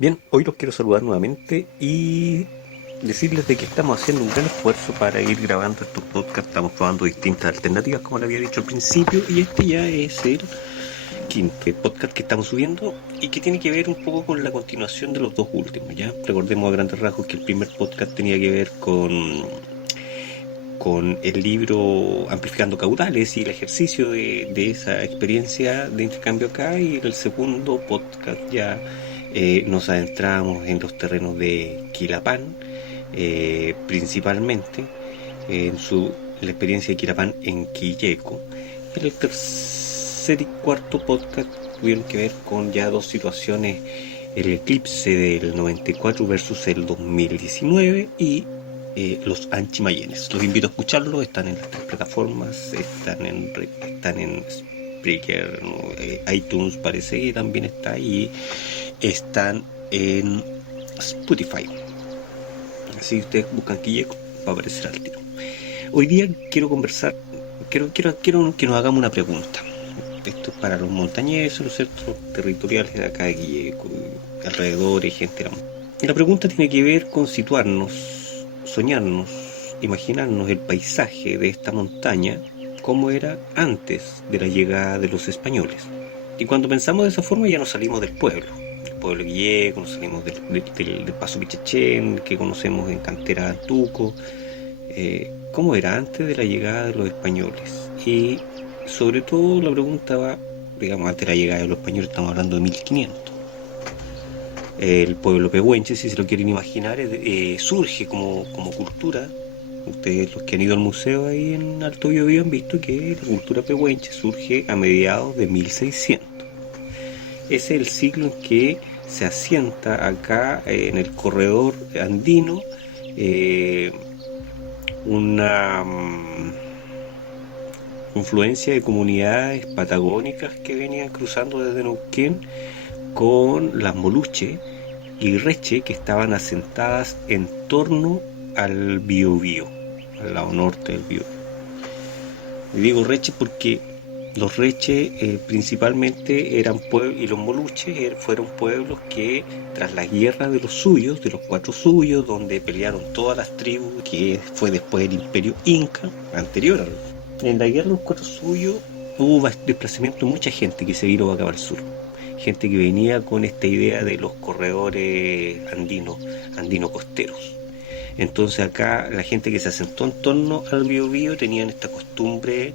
Bien, hoy los quiero saludar nuevamente y decirles de que estamos haciendo un gran esfuerzo para ir grabando estos podcasts. Estamos probando distintas alternativas, como le había dicho al principio, y este ya es el quinto podcast que estamos subiendo y que tiene que ver un poco con la continuación de los dos últimos. Ya recordemos a grandes rasgos que el primer podcast tenía que ver con el libro Amplificando Caudales y el ejercicio de esa experiencia de intercambio acá, y en el segundo podcast ya nos adentramos en los terrenos de Quilapán, principalmente la experiencia de Quilapán en Quilleco. En el tercer y cuarto podcast tuvieron que ver con ya dos situaciones: el eclipse del 94 versus el 2019 y los Anchimayenes. Los invito a escucharlo, están en las tres plataformas, están en Spreaker, iTunes parece que también está, y están en Spotify. Así que ustedes buscan Quilleco, va a aparecer al tiro. Hoy día quiero conversar, quiero que nos hagamos una pregunta. Esto es para los montañeses, los centros territoriales de acá de Quilleco, alrededor, gente. La pregunta tiene que ver con situarnos, soñarnos, imaginarnos el paisaje de esta montaña como era antes de la llegada de los españoles. Y cuando pensamos de esa forma ya nos salimos del pueblo de Quilleco, nos salimos del Paso Pichachén que conocemos en Cantera de Antuco, cómo era antes de la llegada de los españoles. Y sobre todo la pregunta va, digamos, antes de la llegada de los españoles, estamos hablando de 1500. El pueblo pehuenche, si se lo quieren imaginar, surge como cultura. Ustedes, los que han ido al museo ahí en Alto Biobío, han visto que la cultura pehuenche surge a mediados de 1600. Ese es el siglo en que se asienta acá, en el corredor andino, una influencia de comunidades patagónicas que venían cruzando desde Neuquén con las Moluche y Reche, que estaban asentadas en torno al Biobío, al lado norte del Biobío. Y digo Reche porque los Reche principalmente eran pueblos, y los Moluche fueron pueblos que, tras la guerra de los suyos, de los cuatro suyos, donde pelearon todas las tribus, que fue después el imperio Inca, anterior en la guerra de los cuatro suyos, hubo desplazamiento de mucha gente que se vino para acá al sur. Gente que venía con esta idea de los corredores andino costeros. Entonces acá la gente que se asentó en torno al Biobío tenían esta costumbre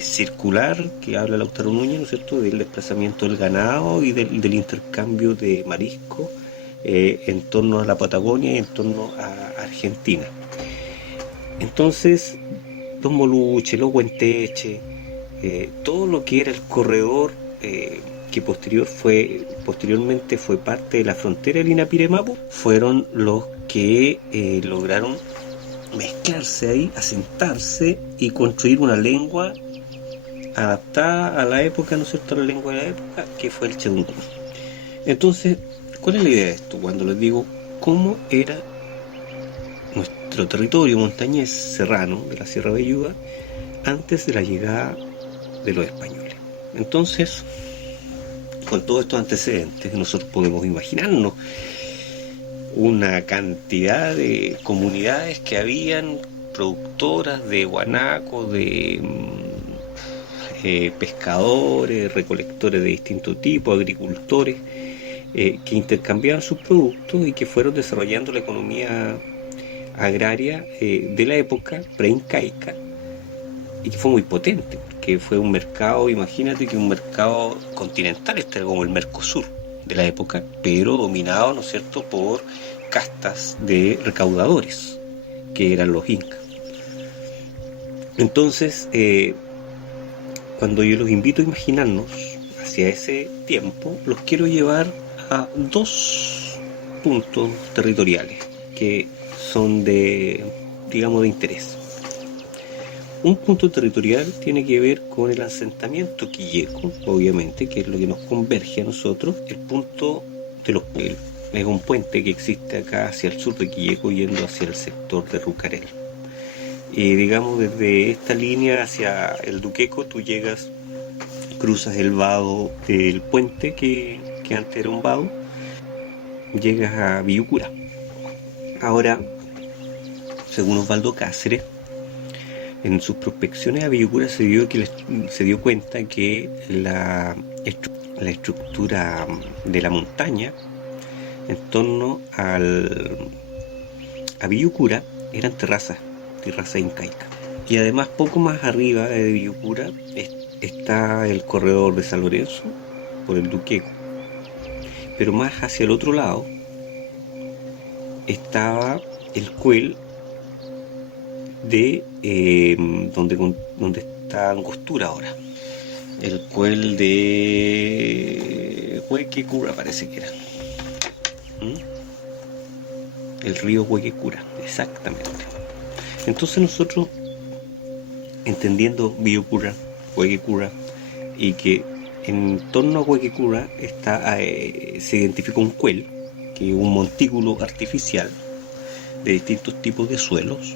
circular que habla Lautaro Núñez, ¿no es cierto?, del desplazamiento del ganado y del intercambio de marisco en torno a la Patagonia y en torno a Argentina. Entonces los Moluche, los Huenteche, todo lo que era el corredor que posteriormente fue parte de la frontera del Inapiremapu, fueron los que lograron mezclarse ahí, asentarse y construir una lengua adaptada a la época, ¿no es cierto?, a la lengua de la época, que fue el chedungún. Entonces, ¿cuál es la idea de esto? Cuando les digo cómo era nuestro territorio montañés serrano de la Sierra Velluda antes de la llegada de los españoles. Entonces, con todos estos antecedentes, nosotros podemos imaginarnos una cantidad de comunidades que habían, productoras de guanaco, de pescadores, recolectores de distinto tipo, agricultores, que intercambiaban sus productos y que fueron desarrollando la economía agraria de la época preincaica, y que fue muy potente, porque fue un mercado, imagínate que un mercado continental, este era como el Mercosur de la época, pero dominado, ¿no es cierto?, por castas de recaudadores, que eran los incas. Entonces, cuando yo los invito a imaginarnos hacia ese tiempo, los quiero llevar a dos puntos territoriales que son de interés. Un punto territorial tiene que ver con el asentamiento quilleco, obviamente, que es lo que nos converge a nosotros. El punto de los pueblos es un puente que existe acá hacia el sur de Quilleco, yendo hacia el sector de Rucarel. Y digamos, desde esta línea hacia el Duqueco, tú llegas, cruzas el vado del puente que antes era un vado, llegas a Villucura. Ahora, según Osvaldo Cáceres, en sus prospecciones a Villucura se dio cuenta que la estructura de la montaña en torno a Villucura eran terrazas incaicas. Y además, poco más arriba de Villucura está el corredor de San Lorenzo por el Duqueco, pero más hacia el otro lado estaba el cuel de donde está Angostura ahora, el cuel de Huequecura, parece que era. El río Huequecura, exactamente. Entonces nosotros, entendiendo Villucura, Huequecura, y que en torno a Huequecura se identificó un cuel, que es un montículo artificial de distintos tipos de suelos.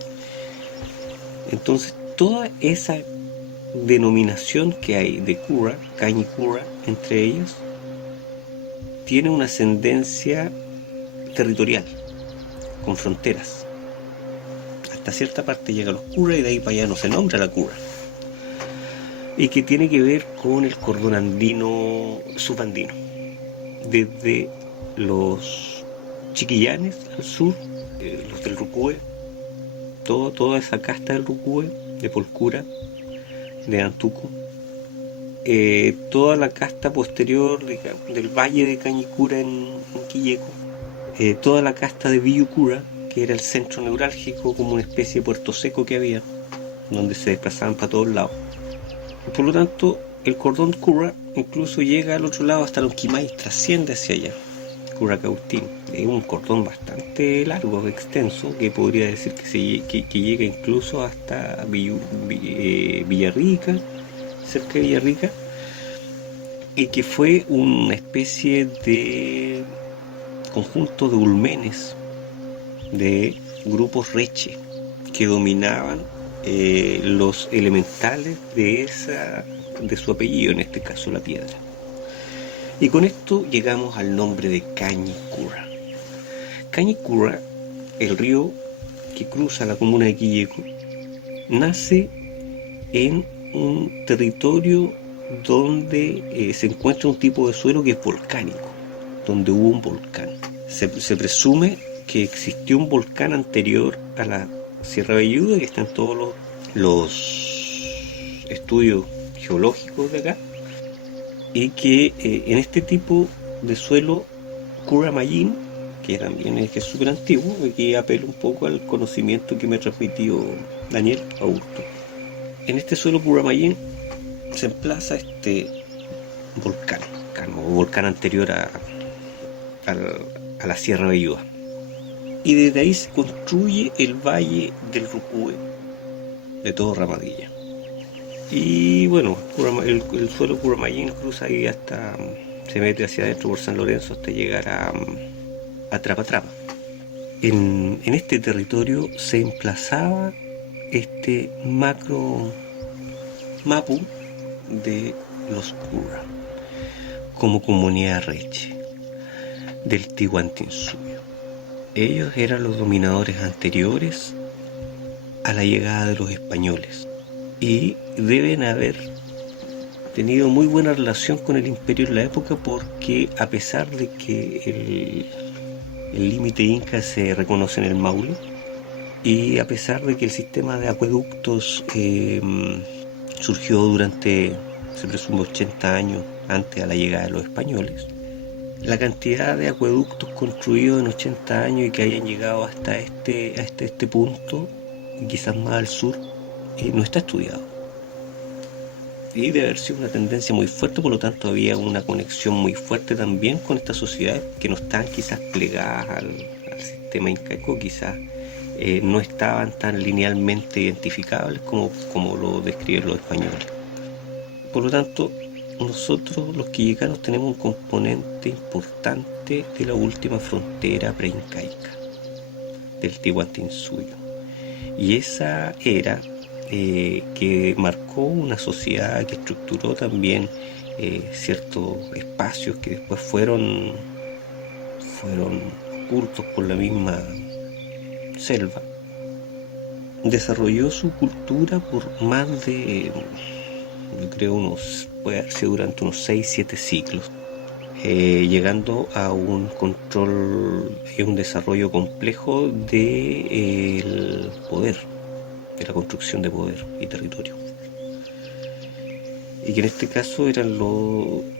Entonces toda esa denominación que hay de cura, caña y cura, entre ellas, tiene una ascendencia territorial, con fronteras. Hasta cierta parte llega a los curas y de ahí para allá no se nombra la cura. Y que tiene que ver con el cordón andino subandino. Desde los Chiquillanes al sur, los del Rucúe, toda esa casta del Rucúe, de Polcura, de Antuco, toda la casta posterior del valle de Cañicura en Quilleco, toda la casta de Villucura, que era el centro neurálgico, como una especie de puerto seco que había, donde se desplazaban para todos lados. Por lo tanto, el cordón Cura incluso llega al otro lado hasta Lonquimay, trasciende hacia allá, Curacautín. Es un cordón bastante largo, extenso, que podría decir que llega incluso hasta Villarrica, cerca de Villarrica, y que fue una especie de conjunto de ulmenes, de grupos reche, que dominaban los elementales de su apellido, en este caso la piedra. Y con esto llegamos al nombre de Cañicura. Cañicura, el río que cruza la comuna de Quilleco, nace en un territorio donde se encuentra un tipo de suelo que es volcánico, donde hubo un volcán. Se presume que existió un volcán anterior a la Sierra Velluda, que están todos los estudios geológicos de acá, y que en este tipo de suelo Curamayín, que también es súper antiguo, aquí apelo un poco al conocimiento que me transmitió Daniel Augusto. En este suelo Curamayín se emplaza este volcán anterior a la Sierra Velluda. Y desde ahí se construye el valle del Rucúe, de todo Ramadilla. Y bueno, el suelo Curamayín cruza ahí hasta, se mete hacia adentro por San Lorenzo hasta llegar a Trapatrapa. En este territorio se emplazaba este macro mapu de los Cura, como comunidad reche del Tihuantinsuyo. Ellos eran los dominadores anteriores a la llegada de los españoles y deben haber tenido muy buena relación con el imperio en la época, porque a pesar de que el límite inca se reconoce en el Maule, y a pesar de que el sistema de acueductos surgió durante, se presume, 80 años antes a la llegada de los españoles, la cantidad de acueductos construidos en 80 años y que hayan llegado hasta este punto, y quizás más al sur, no está estudiado. Y debe haber sido una tendencia muy fuerte, por lo tanto había una conexión muy fuerte también con estas sociedades que no estaban quizás plegadas al sistema incaico, quizás no estaban tan linealmente identificables como lo describen los españoles. Por lo tanto, nosotros los quillecanos tenemos un componente importante de la última frontera preincaica, del Tihuantinsuyo. Y esa era que marcó una sociedad, que estructuró también ciertos espacios que después fueron fueron curtos por la misma selva, desarrolló su cultura por más de, yo creo, puede haber sido durante unos 6-7 siglos, llegando a un control y un desarrollo complejo del poder, de la construcción de poder y territorio. Y que en este caso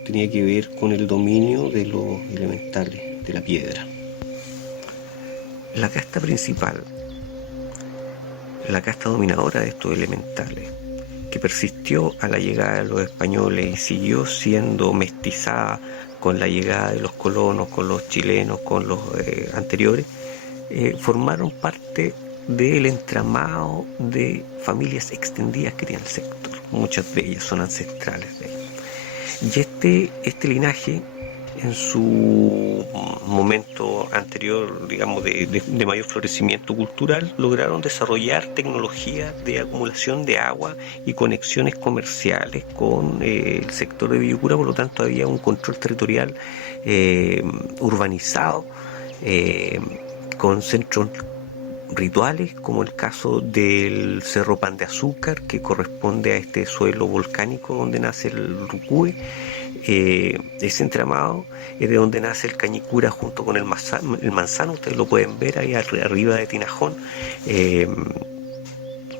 tenía que ver con el dominio de los elementales, de la piedra. La casta principal, la casta dominadora de estos elementales, que persistió a la llegada de los españoles y siguió siendo mestizada con la llegada de los colonos, con los chilenos, con los anteriores, formaron parte del entramado de familias extendidas que tiene el sector. Muchas de ellas son ancestrales de ahí. Y este linaje, en su momento anterior, digamos, de mayor florecimiento cultural, lograron desarrollar tecnología de acumulación de agua y conexiones comerciales con el sector de Villicura. Por lo tanto, había un control territorial urbanizado, con centros rituales, como el caso del Cerro Pan de Azúcar, que corresponde a este suelo volcánico donde nace el Rucúe. Ese entramado es de donde nace el Cañicura junto con el manzano. Ustedes lo pueden ver ahí arriba de Tinajón,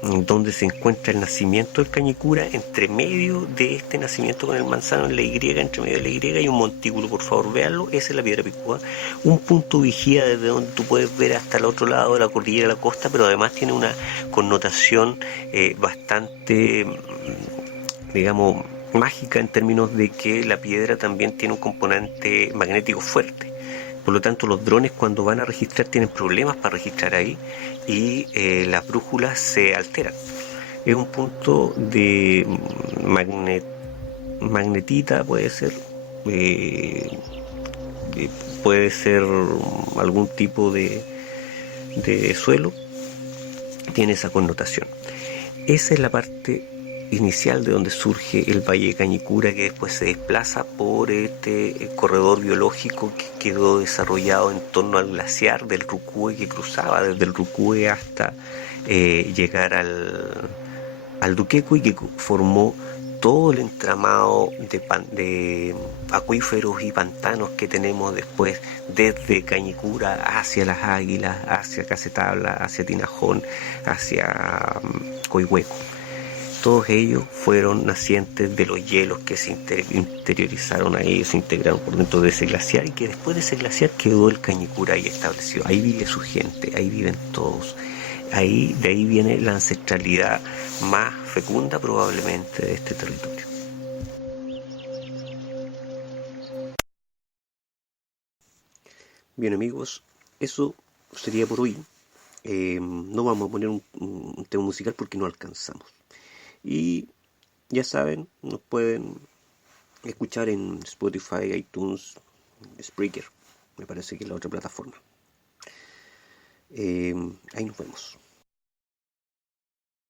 donde se encuentra el nacimiento del Cañicura. Entre medio de este nacimiento con el manzano, en la Y, entre medio de la Y hay un montículo, por favor véanlo. Esa es la piedra picúa, un punto vigía desde donde tú puedes ver hasta el otro lado de la cordillera de la costa, pero además tiene una connotación bastante, digamos, mágica, en términos de que la piedra también tiene un componente magnético fuerte. Por lo tanto, los drones, cuando van a registrar, tienen problemas para registrar ahí, y las brújulas se alteran. Es un punto de magnetita, puede ser, puede ser algún tipo de suelo, tiene esa connotación. Esa es la parte inicial de donde surge el Valle de Cañicura, que después se desplaza por este corredor biológico que quedó desarrollado en torno al glaciar del Rucúe, que cruzaba desde el Rucúe hasta llegar al Duqueco, y que formó todo el entramado de acuíferos y pantanos que tenemos después, desde Cañicura hacia Las Águilas, hacia Cacetabla, hacia Tinajón, hacia Coihueco. Todos ellos fueron nacientes de los hielos que se interiorizaron ahí, se integraron por dentro de ese glaciar, y que después de ese glaciar quedó el Cañicura ahí establecido. Ahí vive su gente, ahí viven todos. De ahí viene la ancestralidad más fecunda probablemente de este territorio. Bien, amigos, eso sería por hoy. No vamos a poner un tema musical porque no alcanzamos. Y ya saben, nos pueden escuchar en Spotify, iTunes, Spreaker, me parece que es la otra plataforma. Ahí nos vemos.